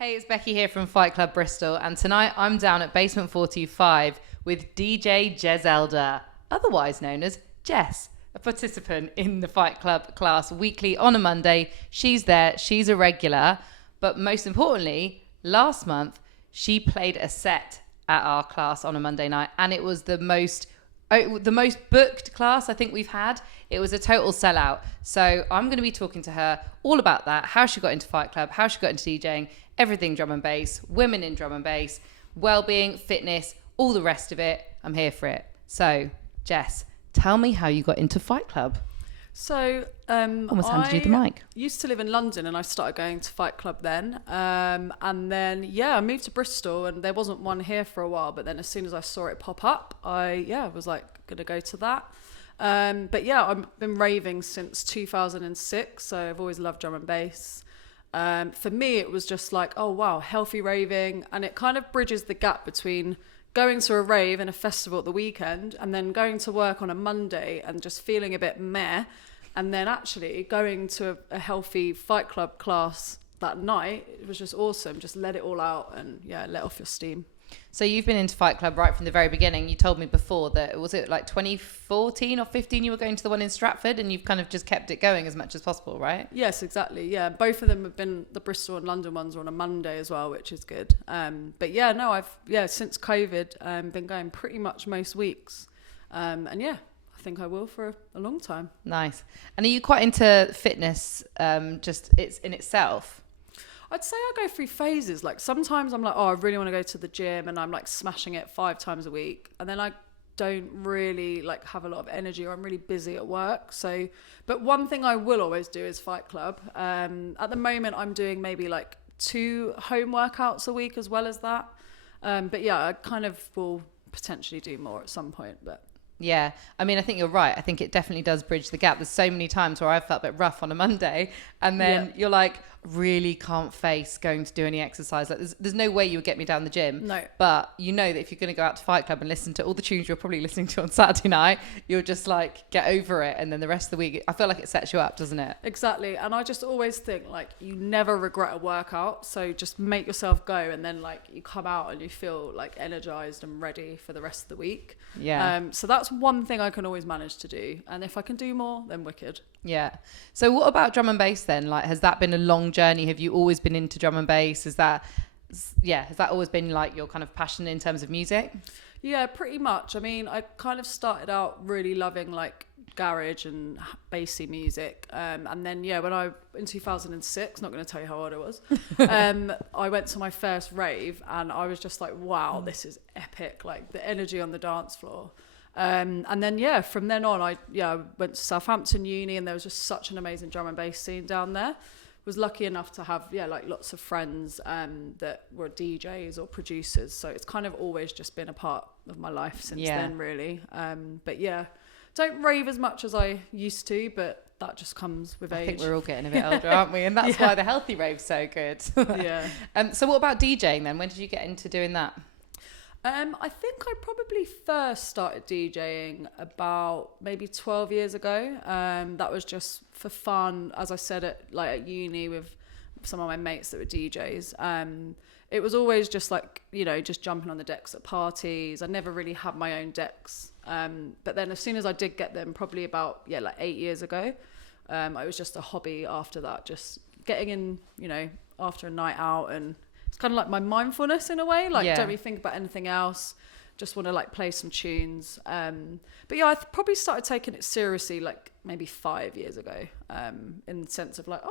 Hey, it's Becky here from Fight Klub Bristol, and tonight I'm down at Basement 425 with DJ Jezelder, otherwise known as Jess, a participant in the Fight Club class weekly on a Monday. She's there, she's a regular, but most importantly, last month she played a set at our class on a Monday night, and it was the most booked class I think we've had. It was a total sellout. So I'm going to be talking to her all about that, how she got into Fight Club, how she got into DJing, everything drum and bass, women in drum and bass, well-being, fitness, all the rest of it. I'm here for it. So, Jess, tell me how you got into Fight Club. So Almost handed you the mic. Used to live in London and I started going to Fight Club then. And then, I moved to Bristol and there wasn't one here for a while. But then as soon as I saw it pop up, I was like, going to go to that. I've been raving since 2006. So I've always loved drum and bass. For me, it was just like, oh, wow, healthy raving. And it kind of bridges the gap between going to a rave and a festival at the weekend and then going to work on a Monday and just feeling a bit meh. And then actually going to a healthy Fight Club class that night, it was just awesome. Just let it all out and let off your steam. So you've been into Fight Club right from the very beginning. You told me before that, was it like 2014 or 15 you were going to the one in Stratford, and you've kind of just kept it going as much as possible, right? Yes, exactly. Yeah, both of them have been, the Bristol and London ones are on a Monday as well, which is good. I've since COVID been going pretty much most weeks. I think I will for a long time. Nice. And are you quite into fitness, just it's in itself? I'd say I go through phases. Like sometimes I'm like, oh, I really want to go to the gym and I'm like smashing it 5 times a week. And then I don't really like have a lot of energy or I'm really busy at work. So, but one thing I will always do is Fight Club. At the moment I'm doing maybe like 2 home workouts a week as well as that. I kind of will potentially do more at some point, but. Yeah, I mean, I think you're right. I think it definitely does bridge the gap. There's so many times where I've felt a bit rough on a Monday and then you're like, really can't face going to do any exercise. Like there's no way you would get me down the gym. No. But you know that if you're going to go out to Fight Club and listen to all the tunes you're probably listening to on Saturday night, you'll just like get over it. And then the rest of the week, I feel like it sets you up, doesn't it? Exactly. And I just always think like you never regret a workout. So just make yourself go. And then like you come out and you feel like energized and ready for the rest of the week. Yeah. So that's one thing I can always manage to do. And if I can do more, then wicked. Yeah. So what about drum and bass then? Like, has that been a long journey? Have you always been into drum and bass? Has that always been like your kind of passion in terms of music? Yeah, pretty much. I mean, I kind of started out really loving like garage and bassy music. And then, when in 2006, not going to tell you how old I was, I went to my first rave and I was just like, wow, this is epic. Like the energy on the dance floor. And then, from then on, I went to Southampton Uni and there was just such an amazing drum and bass scene down there. Was lucky enough to have, lots of friends that were DJs or producers. So it's kind of always just been a part of my life since then, really. Don't rave as much as I used to, but that just comes with age. I think we're all getting a bit older, aren't we? And that's why the healthy rave's so good. Yeah. So what about DJing then? When did you get into doing that? I think I probably first started DJing about maybe 12 years ago. That was just for fun, as I said, at uni with some of my mates that were DJs. It was always just like, just jumping on the decks at parties. I never really had my own decks. But then as soon as I did get them, probably about, 8 years ago, it was just a hobby after that, just getting in, after a night out, and it's kind of like my mindfulness in a way, like don't really think about anything else, just want to like play some tunes. I probably started taking it seriously like maybe 5 years ago, in the sense of like,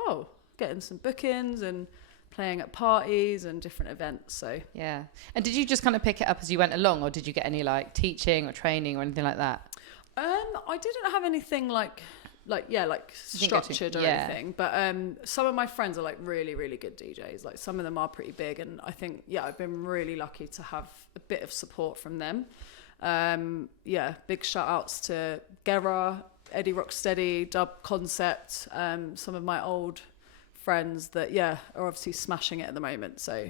getting some bookings and playing at parties and different events. So yeah. And did you just kind of pick it up as you went along, or did you get any like teaching or training or anything like that? I didn't have anything like structured or anything, but some of my friends are like really, really good DJs. Like some of them are pretty big, and I think I've been really lucky to have a bit of support from them. Big shout outs to Guerra, Eddie Rocksteady, Dub Concept, some of my old friends that are obviously smashing it at the moment. So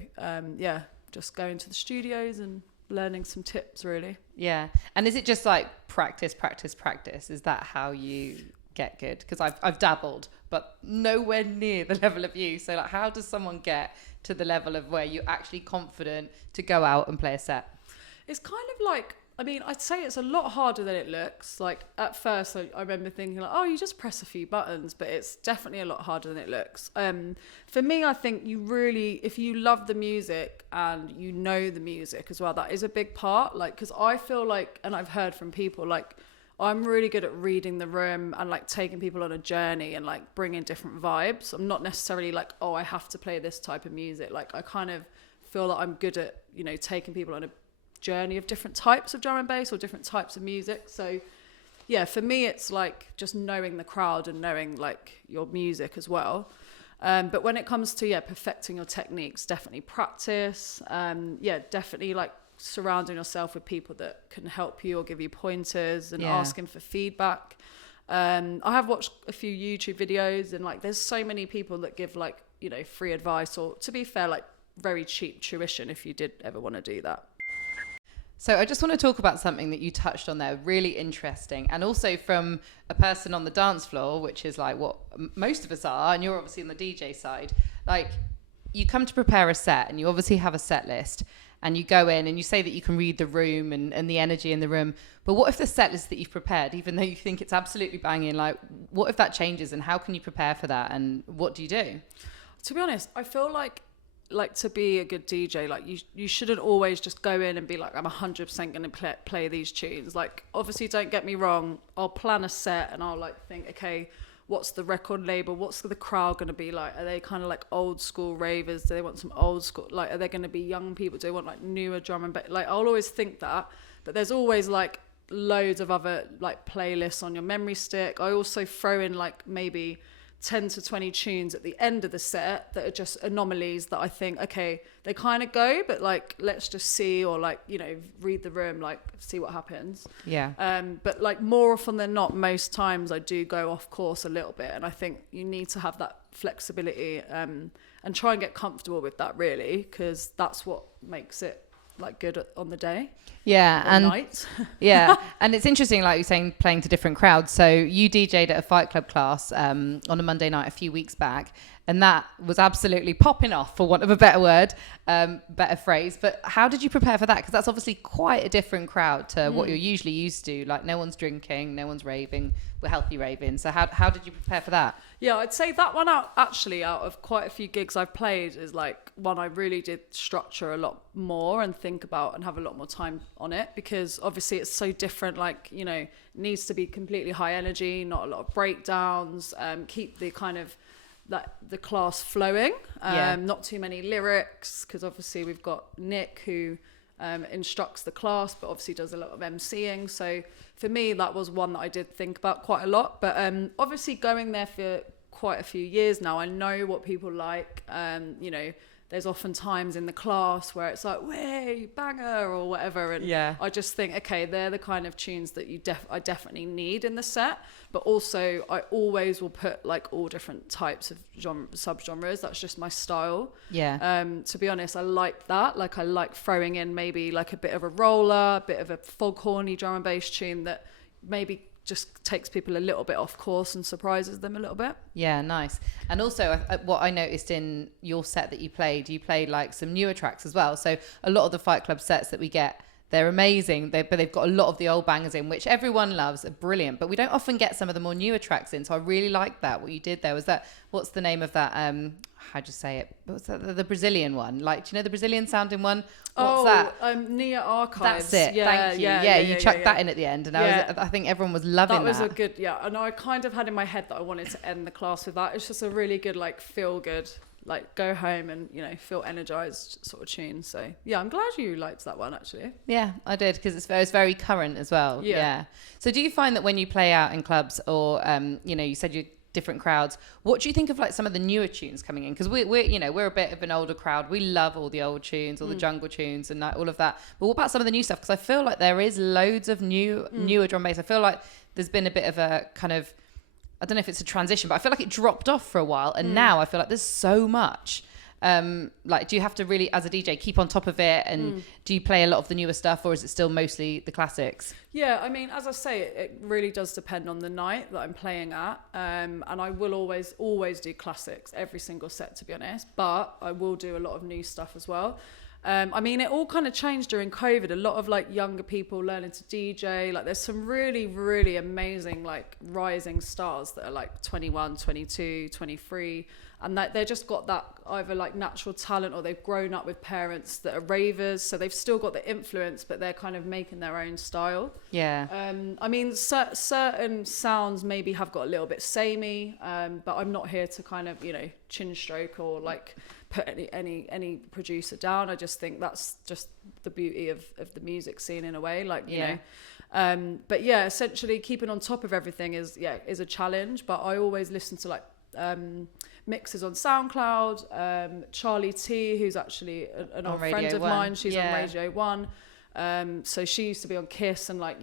just going to the studios and learning some tips, really. Yeah. And is it just like practice? Is that how you get good? Because I've dabbled, but nowhere near the level of you. So like, how does someone get to the level of where you're actually confident to go out and play a set? It's kind of like, I mean, I'd say it's a lot harder than it looks. Like at first, I remember thinking like, oh, you just press a few buttons, but it's definitely a lot harder than it looks. For me, I think you really, if you love the music and you know the music as well, that is a big part. Like, because I feel like, and I've heard from people, like, I'm really good at reading the room and like taking people on a journey and like bringing different vibes. I'm not necessarily like, oh, I have to play this type of music. Like, I kind of feel that I'm good at, you know, taking people on a journey of different types of drum and bass or different types of music. So yeah, for me it's like just knowing the crowd and knowing like your music as well. But when it comes to perfecting your techniques, definitely practice. Definitely like surrounding yourself with people that can help you or give you pointers and asking for feedback. I have watched a few YouTube videos and like there's so many people that give like, you know, free advice, or to be fair, like very cheap tuition if you did ever want to do that. So I just want to talk about something that you touched on there, really interesting. And also from a person on the dance floor, which is like what most of us are, and you're obviously on the DJ side, like you come to prepare a set and you obviously have a set list and you go in and you say that you can read the room and the energy in the room. But what if the set list that you've prepared, even though you think it's absolutely banging, like what if that changes and how can you prepare for that and what do you do? To be honest, I feel like to be a good DJ, like you shouldn't always just go in and be like, I'm 100% going to play these tunes. Like, obviously, don't get me wrong, I'll plan a set and I'll like think, okay, what's the record label? What's the crowd going to be like? Are they kind of like old school ravers? Do they want some old school? Like, are they going to be young people? Do they want like newer drum and bass? Like, I'll always think that, but there's always like loads of other like playlists on your memory stick. I also throw in like maybe 10 to 20 tunes at the end of the set that are just anomalies that I think, okay, they kind of go, but like, let's just see, or like, you know, read the room, like see what happens. Yeah. But like more often than not, most times I do go off course a little bit. And I think you need to have that flexibility and try and get comfortable with that really, because that's what makes it like good on the day. Yeah. And night. Yeah. And it's interesting, like you're saying, playing to different crowds. So you DJ'd at a Fight Club class on a Monday night a few weeks back, and that was absolutely popping off, for want of a better word, better phrase. But how did you prepare for that? Because that's obviously quite a different crowd to what you're usually used to. Like, no one's drinking, no one's raving, we're healthy raving. So how did you prepare for that? Yeah, I'd say that one out of quite a few gigs I've played is like one I really did structure a lot more and think about and have a lot more time on it, because obviously it's so different. Like, you know, it needs to be completely high energy, not a lot of breakdowns, keep the kind of like the class flowing, not too many lyrics, because obviously we've got Nick who instructs the class, but obviously does a lot of MCing. So for me, that was one that I did think about quite a lot. But obviously going there for quite a few years now, I know what people like. You know, there's often times in the class where it's like, way, banger, or whatever. And I just think, okay, they're the kind of tunes that I definitely need in the set. But also, I always will put like all different types of subgenres. That's just my style. Yeah. To be honest, I like that. Like, I like throwing in maybe like a bit of a roller, a bit of a foghorny drum and bass tune that maybe just takes people a little bit off course and surprises them a little bit. Yeah, nice. And also, what I noticed in your set that you played like some newer tracks as well. So a lot of the Fight Club sets that we get, they're amazing, but they've got a lot of the old bangers in, which everyone loves, are brilliant. But we don't often get some of the more newer tracks in. So I really like that. What you did there was that, what's the name of that? How'd you say it? What's that? The Brazilian one. Like, do you know the Brazilian sounding one? What's that? Near Archives. That's it. Thank you. Yeah, you chucked that in at the end, and I think everyone was loving that. That was a good, and I kind of had in my head that I wanted to end the class with that. It's just a really good, like, feel good, like, go home and, you know, feel energized sort of tune. So yeah, I'm glad you liked that one actually. Yeah, I did, because it's very current as well. Yeah. So do you find that when you play out in clubs, or you know, you said you different crowds, what do you think of like some of the newer tunes coming in? Because we're you know, we're a bit of an older crowd. We love all the old tunes, all the jungle tunes and all of that. But what about some of the new stuff? Because I feel like there is loads of newer drum bass. I feel like there's been a bit of a kind of, I don't know if it's a transition, but I feel like it dropped off for a while, and now I feel like there's so much. Like, do you have to really, as a DJ, keep on top of it? And do you play a lot of the newer stuff, or is it still mostly the classics? Yeah, I mean, as I say, it really does depend on the night that I'm playing at. And I will always do classics every single set, to be honest. But I will do a lot of new stuff as well. I mean, it all kind of changed during COVID. A lot of like younger people learning to DJ. Like, there's some really, really amazing like rising stars that are like 21, 22, 23. And that they're just got that either like natural talent, or they've grown up with parents that are ravers, so they've still got the influence, but they're kind of making their own style. Yeah. I mean, certain sounds maybe have got a little bit samey, but I'm not here to kind of, you know, chin stroke or like put any producer down. I just think that's just the beauty of the music scene in a way, like, you know. But yeah, essentially keeping on top of everything is a challenge. But I always listen to like mixes on SoundCloud. Charlie T, who's actually an old friend of mine, she's on Radio 1. So she used to be on Kiss and like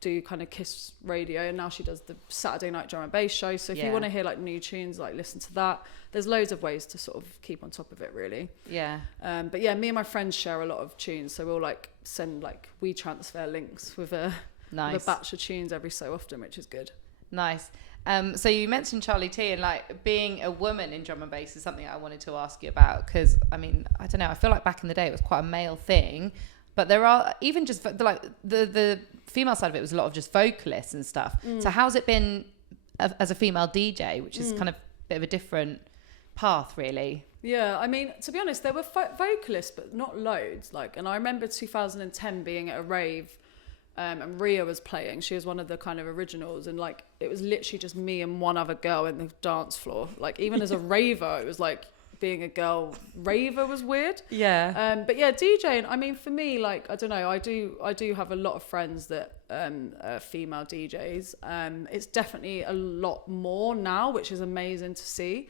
do kind of Kiss radio, and now she does the Saturday night drum and bass show. So if you want to hear like new tunes, like listen to that. There's loads of ways to sort of keep on top of it, really. Yeah. But yeah, me and my friends share a lot of tunes, so we'll like send like we transfer links with a batch of tunes every so often, which is good. Nice. So you mentioned Charlie T, and like being a woman in drum and bass is something I wanted to ask you about, because I mean, I don't know, I feel like back in the day it was quite a male thing, but there are even just like the female side of it was a lot of just vocalists and stuff. So how's it been as a female DJ, which is kind of a bit of a different path, really? Yeah, I mean, to be honest, there were vocalists, but not loads. Like, and I remember 2010 being at a rave. And Rhea was playing. She was one of the kind of originals, and like it was literally just me and one other girl in the dance floor. Like, even as a raver, it was like being a girl raver was weird. Yeah. But yeah, DJing, I mean, for me, like, I don't know, I do have a lot of friends that are female DJs. It's definitely a lot more now, which is amazing to see.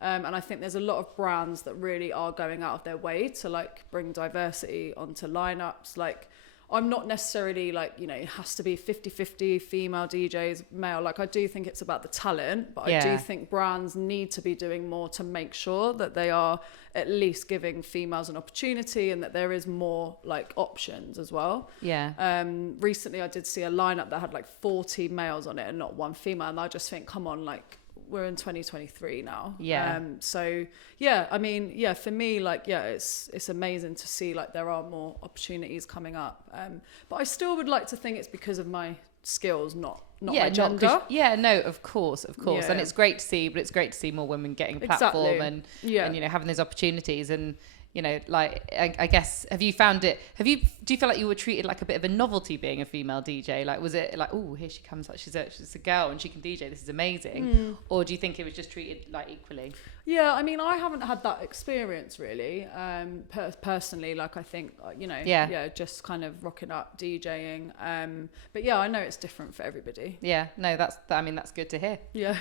And I think there's a lot of brands that really are going out of their way to like bring diversity onto lineups. Like, I'm not necessarily like, you know, it has to be 50-50 female DJs, male. Like, I do think it's about the talent, but I do think brands need to be doing more to make sure that they are at least giving females an opportunity, and that there is more like options as well. Yeah. Recently I did see a lineup that had like 40 males on it and not one female. And I just think, come on, like, we're in 2023 now. Yeah. So yeah, I mean, yeah, for me, like, yeah, it's amazing to see like there are more opportunities coming up. But I still would like to think it's because of my skills, not my gender. No, of course. Yeah. And it's great to see, but it's great to see more women getting a platform and you know, having those opportunities. And you know, like, I guess, do you feel like you were treated like a bit of a novelty being a female DJ? Like, was it like, oh, here she comes, like she's a girl and she can DJ, this is amazing? Or do you think it was just treated like equally? Yeah, I mean, I haven't had that experience really, personally. Like, I think, you know, just kind of rocking up DJing. But yeah, I know it's different for everybody. Yeah, no, that's good to hear. Yeah.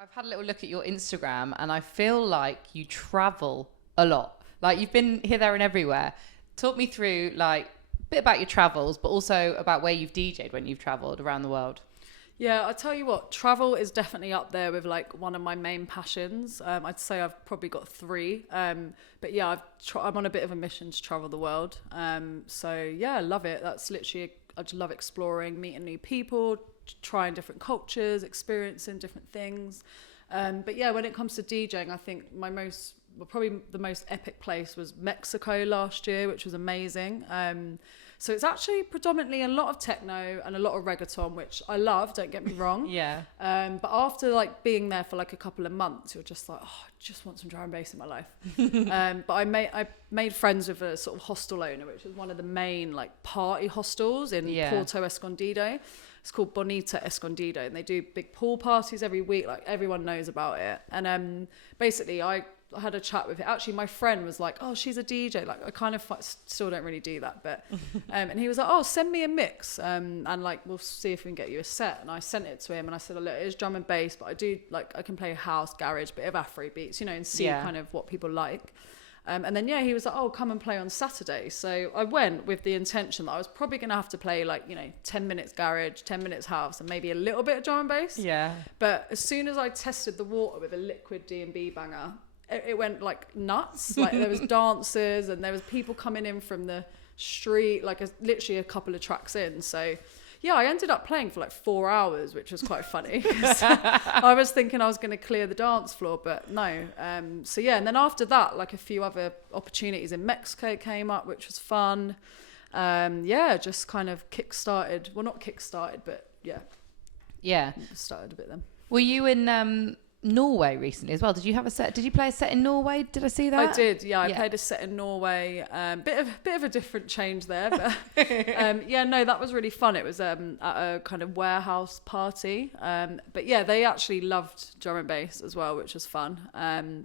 I've had a little look at your Instagram, and I feel like you travel a lot. Like, you've been here, there and everywhere. Talk me through like a bit about your travels, but also about where you've DJed when you've traveled around the world. Yeah, I'll tell you what, travel is definitely up there with like one of my main passions. I'd say I've probably got 3. But yeah, I'm on a bit of a mission to travel the world. So yeah, I love it. That's literally, I just love exploring, meeting new people, trying different cultures, experiencing different things. But yeah, when it comes to DJing, I think probably the most epic place was Mexico last year, which was amazing. So it's actually predominantly a lot of techno and a lot of reggaeton, which I love, don't get me wrong. Yeah. But after like being there for like a couple of months, you're just like, oh, I just want some drum and bass in my life. But I made friends with a sort of hostel owner, which is one of the main like party hostels in Porto Escondido. It's called Bonita Escondido, and they do big pool parties every week. Like, everyone knows about it. And basically I had a chat with it. Actually, my friend was like, oh, she's a DJ. Like, I kind of still don't really do that, but and he was like, oh, send me a mix, and like, we'll see if we can get you a set. And I sent it to him, and I said, oh, look, it's drum and bass, but I do like, I can play house, garage, bit of Afro beats, you know, and see kind of what people like. And then he was like, oh, come and play on Saturday. So I went with the intention that I was probably going to have to play like, you know, 10 minutes garage, 10 minutes house, and maybe a little bit of drum and bass. Yeah. But as soon as I tested the water with a liquid D&B banger, it went like nuts. Like there was dancers and there was people coming in from the street, like literally a couple of tracks in. So yeah, I ended up playing for like 4 hours, which was quite funny. I was thinking I was going to clear the dance floor, but no. So yeah, and then after that, like a few other opportunities in Mexico came up, which was fun. Just kind of kick-started. Well, not kick-started, but yeah. Started a bit then. Were you in Norway recently as well? Did you play a set in Norway? Did I see that? I did, yeah. I played a set in Norway. Bit of a different change there, but that was really fun. It was at a kind of warehouse party. But yeah, they actually loved drum and bass as well, which was fun.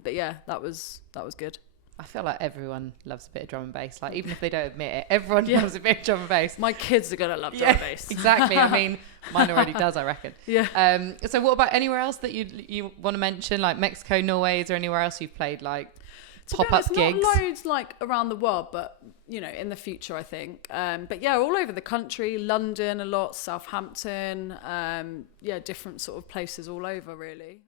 But yeah, that was good. I feel like everyone loves a bit of drum and bass. Like, even if they don't admit it, everyone loves a bit of drum and bass. My kids are gonna love drum and bass. Exactly. I mean, mine already does, I reckon. Yeah. So what about anywhere else that you want to mention? Like Mexico, Norway? Is there anywhere else you've played like pop-up gigs? Not loads like around the world, but you know, in the future, I think. But yeah, all over the country, London a lot, Southampton. Different sort of places all over, really.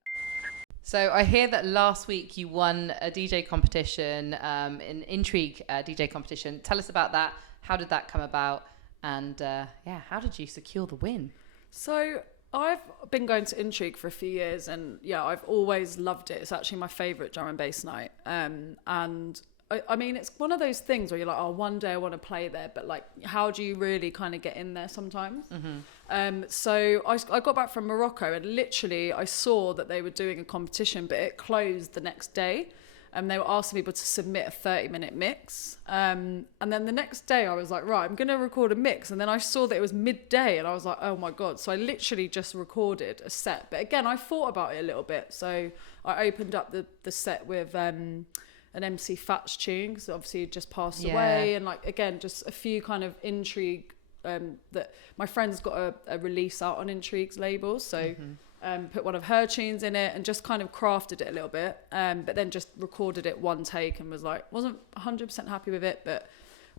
So I hear that last week you won a DJ competition, an Intrigue DJ competition. Tell us about that. How did that come about? And how did you secure the win? So I've been going to Intrigue for a few years, and I've always loved it. It's actually my favourite drum and bass night. And I mean, it's one of those things where you're like, oh, one day I want to play there, but like, how do you really kind of get in there sometimes? Mm-hmm. So I got back from Morocco, and literally I saw that they were doing a competition, but it closed the next day. And they were asking people to submit a 30-minute mix. And then the next day I was like, right, I'm going to record a mix. And then I saw that it was midday, and I was like, oh my God. So I literally just recorded a set. But again, I thought about it a little bit. So I opened up the set with an MC Fats tune, because obviously he just passed away. And like, again, just a few kind of Intrigue, that my friend's got a release out on Intrigue's label. So put one of her tunes in it and just kind of crafted it a little bit. But then just recorded it one take and was like, wasn't 100% happy with it, but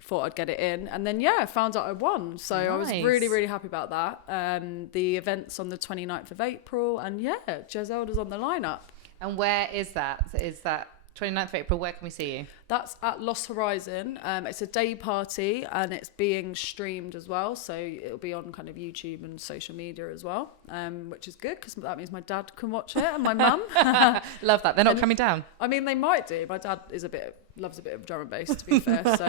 thought I'd get it in. And then, I found out I won. So nice. I was really, really happy about that. The event's on the 29th of April, and Jezelder's on the lineup. And where is that? Is that 29th of April? Where can we see you? That's at Lost Horizon. It's a day party, and it's being streamed as well. So it'll be on kind of YouTube and social media as well, which is good, because that means my dad can watch it and my mum. Love that. They're not coming down. I mean, they might do. My dad loves a bit of drum and bass, to be fair. So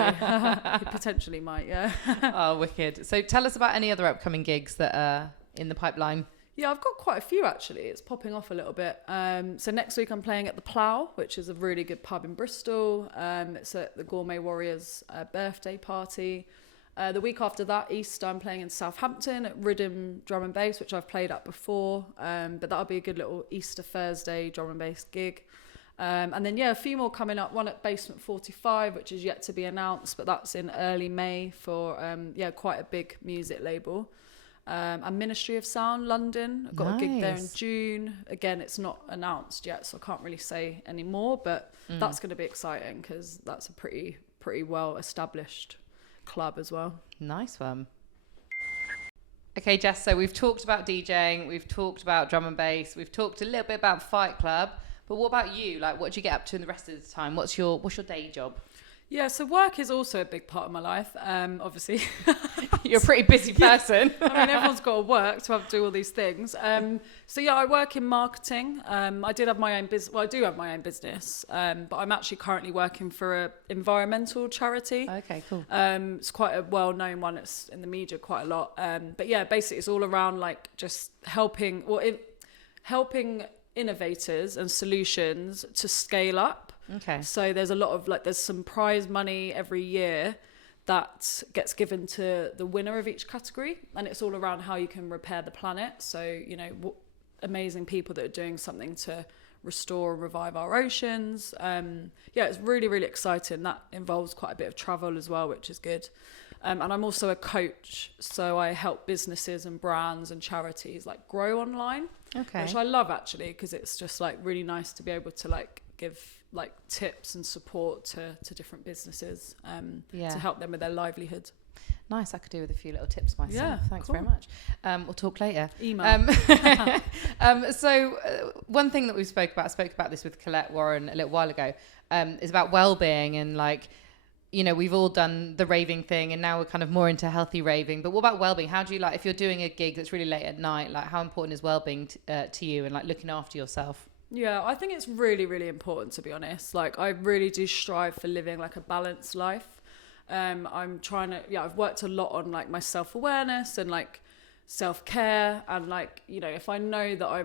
he potentially might, yeah. Oh, wicked. So tell us about any other upcoming gigs that are in the pipeline. Yeah, I've got quite a few actually. It's popping off a little bit. So next week I'm playing at the Plough, which is a really good pub in Bristol. It's at the Gourmet Warriors birthday party. The week after that, Easter, I'm playing in Southampton at Rhythm Drum and Bass, which I've played at before. But that'll be a good little Easter Thursday drum and bass gig. And then, a few more coming up. One at Basement 45, which is yet to be announced, but that's in early May for, quite a big music label. And Ministry of Sound, London. I've got a gig there in June. Again, it's not announced yet, so I can't really say any more, but that's going to be exciting, because that's a pretty well established club as well. Nice one. Okay, Jess, so we've talked about DJing, we've talked about drum and bass, we've talked a little bit about Fight Club, but what about you? Like, what do you get up to in the rest of the time? What's your day job? Yeah, so work is also a big part of my life, obviously. You're a pretty busy person. I mean, everyone's got to work to do all these things. I work in marketing. I do have my own business, but I'm actually currently working for an environmental charity. Okay, cool. It's quite a well-known one. It's in the media quite a lot. Basically it's all around like just helping innovators and solutions to scale up. Okay. So there's a lot of there's some prize money every year that gets given to the winner of each category, and it's all around how you can repair the planet. So, amazing people that are doing something to restore and revive our oceans. It's really, really exciting. That involves quite a bit of travel as well, which is good. And I'm also a coach, so I help businesses and brands and charities grow online. Okay. Which I love actually, because it's just really nice to be able to give tips and support to different businesses to help them with their livelihood. Nice. I could do with a few little tips myself. Yeah, Thanks cool. very much. We'll talk later. Email. One thing that we spoke about, I spoke about this with Colette Warren a little while ago, is about well-being and like, you know, we've all done the raving thing and now we're kind of more into healthy raving. But what about well-being? How do you like, if you're doing a gig that's really late at night, like how important is well-being to you and like looking after yourself? Yeah, I think it's really, really important, to be honest. Like, I really do strive for living like a balanced life. I'm trying to, I've worked a lot on like my self-awareness and like self-care, and like, you know, if I know that I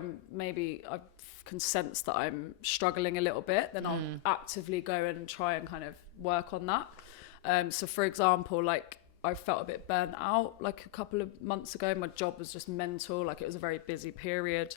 can sense that I'm struggling a little bit, then I'll actively go and try and kind of work on that. So for example, like I felt a bit burnt out like a couple of months ago. My job was just mental, like it was a very busy period.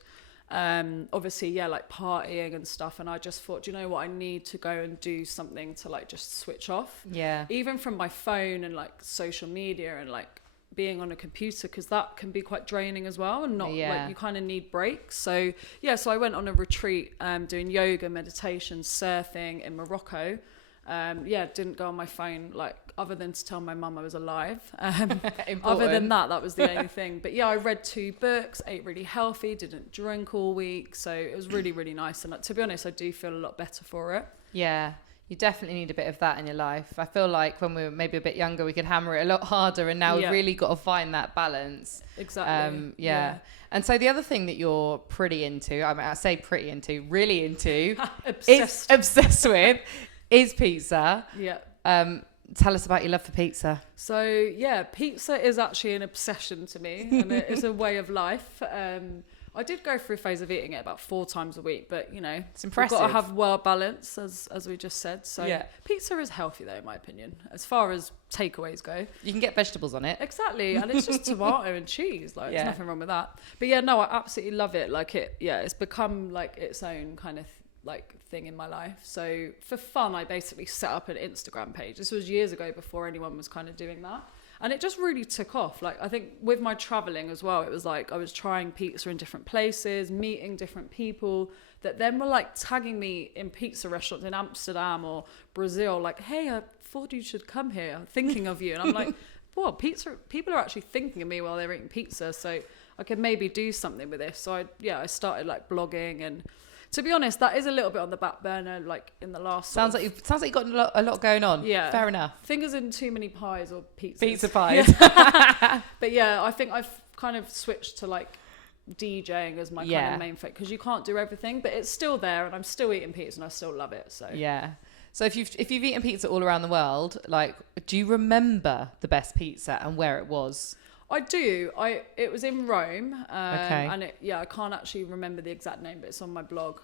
Obviously, like partying and stuff, and I just thought, you know what, I need to go and do something to like just switch off, even from my phone and like social media and like being on a computer, because that can be quite draining as well, and not like, you kind of need breaks. So so I went on a retreat doing yoga, meditation, surfing in Morocco. Didn't go on my phone, like, other than to tell my mum I was alive. Other than that was the only thing. But I read 2 books, ate really healthy, didn't drink all week. So it was really, really nice. And to be honest, I do feel a lot better for it. Yeah. You definitely need a bit of that in your life. I feel like when we were maybe a bit younger, we could hammer it a lot harder. And now we've really got to find that balance. Exactly. And so the other thing that you're pretty into, I mean, I say pretty into, really into, obsessed with, is pizza. Tell us about your love for pizza. So pizza is actually an obsession to me, and it is a way of life. I did go through a phase of eating it about 4 times a week, but you know, it's impressive. You've got to have well balance, as we just said. So pizza is healthy though, in my opinion, as far as takeaways go. You can get vegetables on it. Exactly, and it's just tomato and cheese. Like there's nothing wrong with that. But I absolutely love it. Like it's become like its own kind of like thing in my life. So for fun, I basically set up an Instagram page. This was years ago, before anyone was kind of doing that. And it just really took off. Like, I think with my traveling as well, it was like I was trying pizza in different places, meeting different people that then were like tagging me in pizza restaurants in Amsterdam or Brazil, like, hey, I thought you should come here, I'm thinking of you. And I'm like, well, people are actually thinking of me while they're eating pizza, so I could maybe do something with this. So I started like blogging, and to be honest, that is a little bit on the back burner, like in the last. Sounds like you've got a lot going on. Yeah, fair enough. Fingers in too many pies or pizzas. Pizza pies. But I think I've kind of switched to like DJing as my kind of main thing, because you can't do everything, but it's still there, and I'm still eating pizza, and I still love it. So So if you've eaten pizza all around the world, like, do you remember the best pizza and where it was? I do. It was in Rome, and I can't actually remember the exact name, but it's on my blog.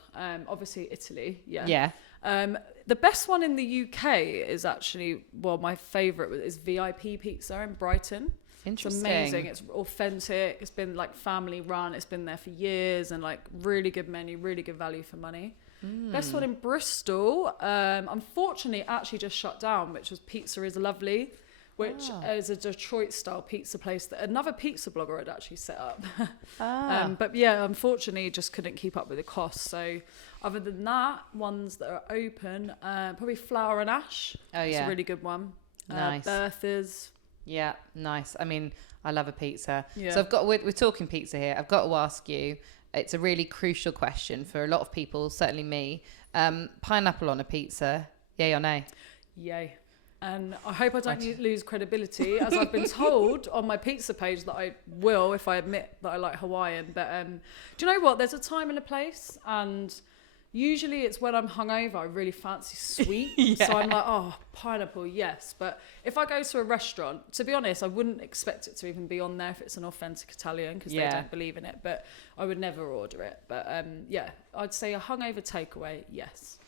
Obviously Italy, the best one in the UK is actually, my favourite is VIP Pizza in Brighton. Interesting. It's amazing. It's authentic. It's been like family run. It's been there for years, and like really good menu, really good value for money. Best one in Bristol, unfortunately, actually just shut down, which was Pizza is Lovely, which is a Detroit-style pizza place that another pizza blogger had actually set up. But unfortunately, just couldn't keep up with the costs. So other than that, ones that are open, probably Flour and Ash. It's a really good one. Nice. Bertha's. Yeah, nice. I mean, I love a pizza. So we're talking pizza here. I've got to ask you, it's a really crucial question for a lot of people, certainly me. Pineapple on a pizza, yay or nay? Yay. And I hope I don't lose credibility, as I've been told on my pizza page that I will if I admit that I like Hawaiian. But do you know what? There's a time and a place, and usually it's when I'm hungover, I really fancy sweet. So I'm like, oh, pineapple, yes. But if I go to a restaurant, to be honest, I wouldn't expect it to even be on there if it's an authentic Italian, because they don't believe in it. But I would never order it. But I'd say a hungover takeaway, yes.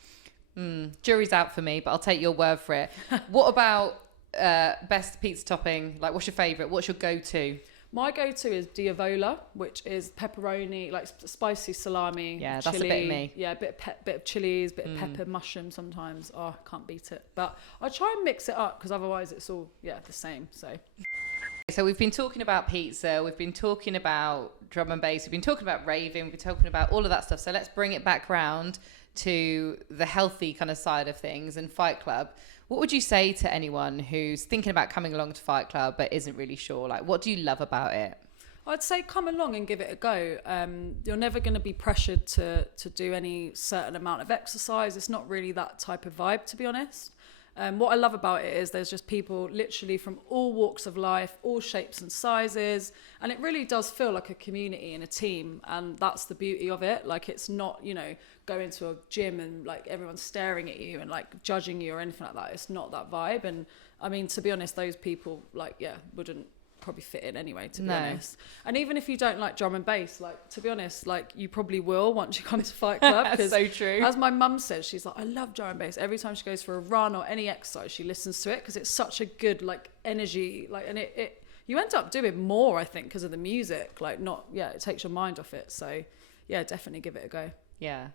Jury's out for me, but I'll take your word for it. What about best pizza topping? Like, what's your favourite? What's your go-to? My go-to is diavola, which is pepperoni, like spicy salami. Yeah, chili. That's a bit of me. Yeah, a bit of chilies, bit of pepper, mushroom sometimes. Oh, I can't beat it. But I try and mix it up, because otherwise it's all the same. So we've been talking about pizza, we've been talking about drum and bass, we've been talking about raving, we've been talking about all of that stuff. So let's bring it back round to the healthy kind of side of things and Fight Club, what would you say to anyone who's thinking about coming along to Fight Club but isn't really sure? Like, what do you love about it? I'd say come along and give it a go. You're never going to be pressured to do any certain amount of exercise. It's not really that type of vibe, to be honest. What I love about it is there's just people literally from all walks of life, all shapes and sizes, and it really does feel like a community and a team, and that's the beauty of it. Like, it's not, you know, going to a gym and like everyone's staring at you and like judging you or anything like that. It's not that vibe. And I mean, to be honest, those people wouldn't probably fit in anyway, to be honest. And even if you don't like drum and bass, like, to be honest, like, you probably will once you come to Fight Club. That's so true. As my mum says, she's like, I love drum and bass. Every time she goes for a run or any exercise, she listens to it because it's such a good like energy, like, and it you end up doing more, I think, because of the music. Like, it takes your mind off it. So yeah, definitely give it a go. Yeah.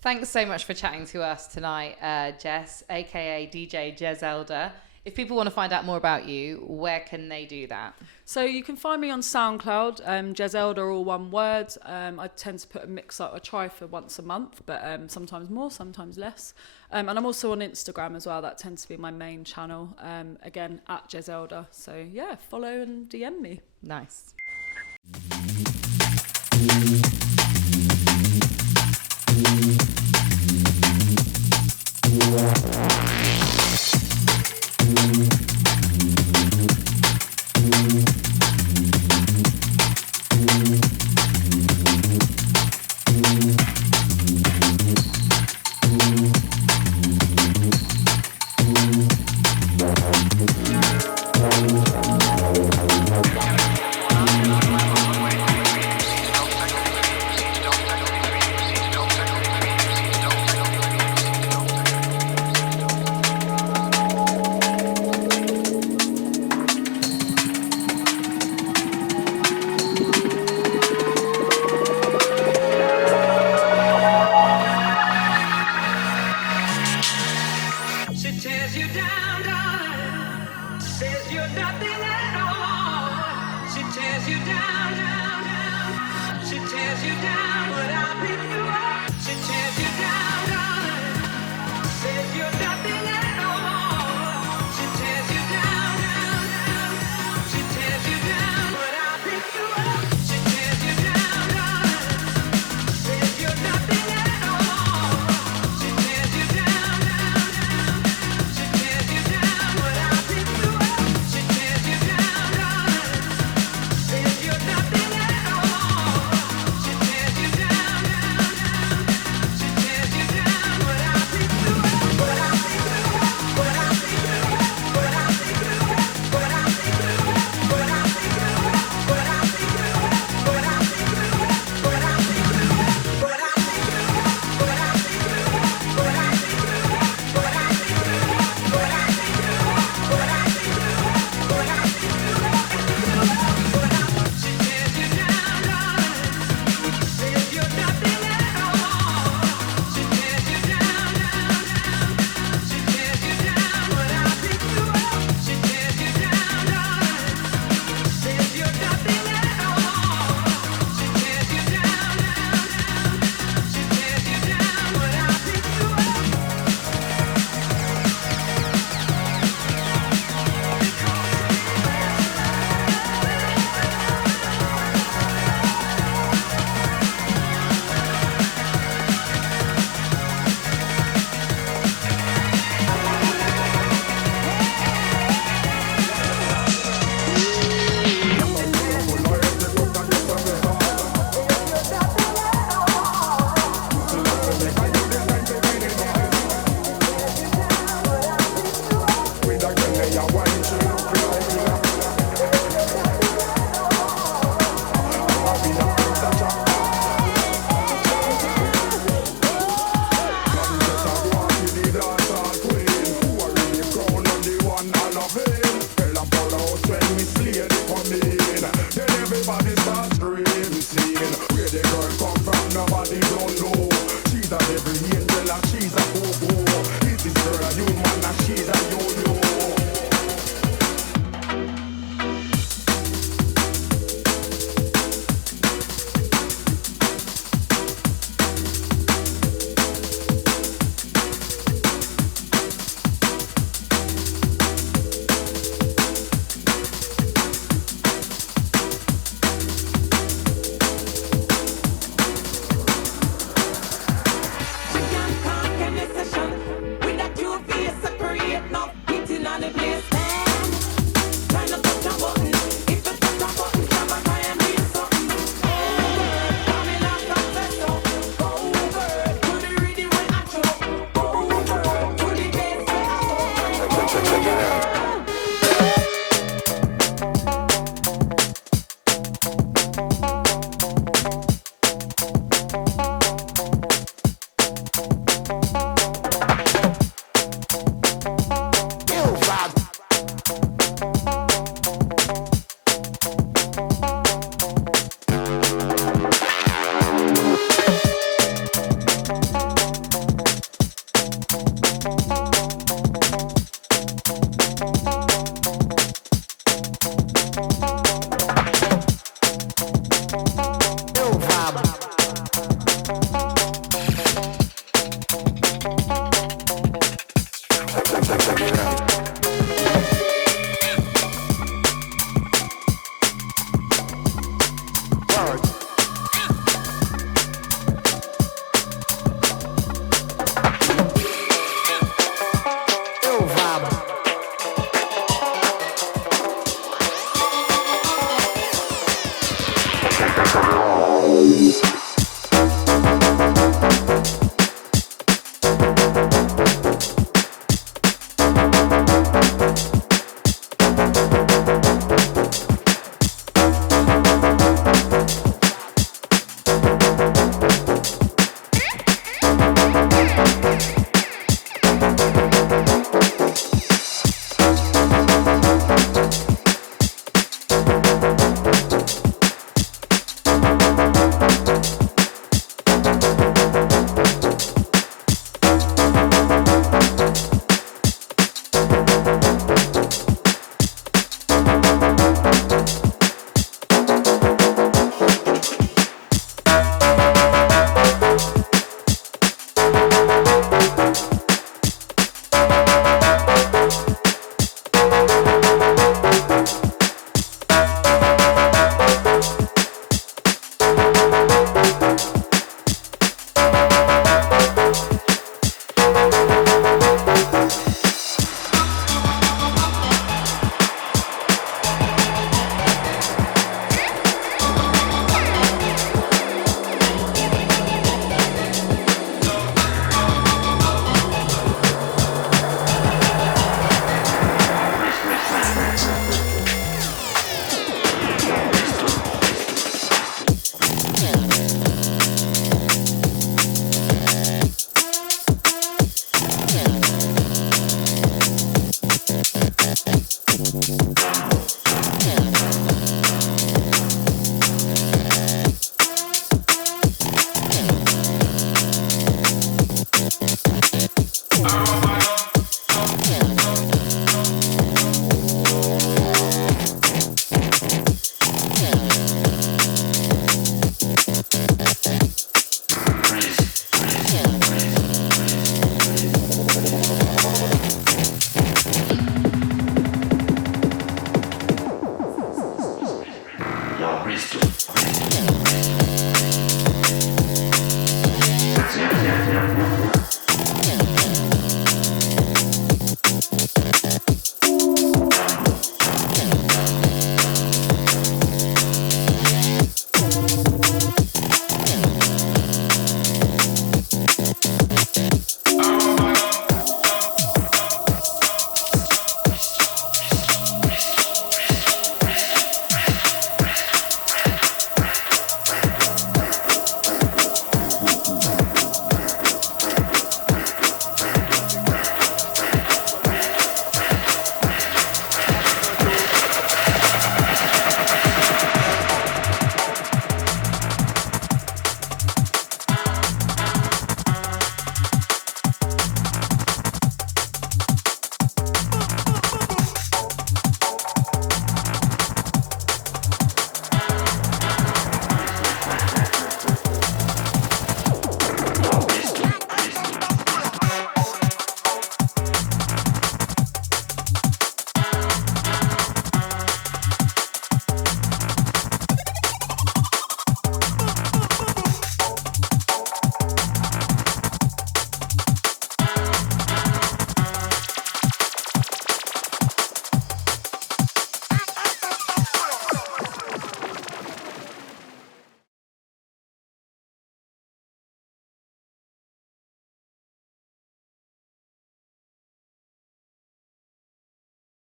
Thanks so much for chatting to us tonight, Jess, aka DJ Jezelder. If people want to find out more about you, where can they do that? So you can find me on SoundCloud, Jezelder, all one word. I tend to put a mix up. I try for once a month, but sometimes more, sometimes less. And I'm also on Instagram as well. That tends to be my main channel. Again, at Jezelder. So yeah, follow and DM me. Nice.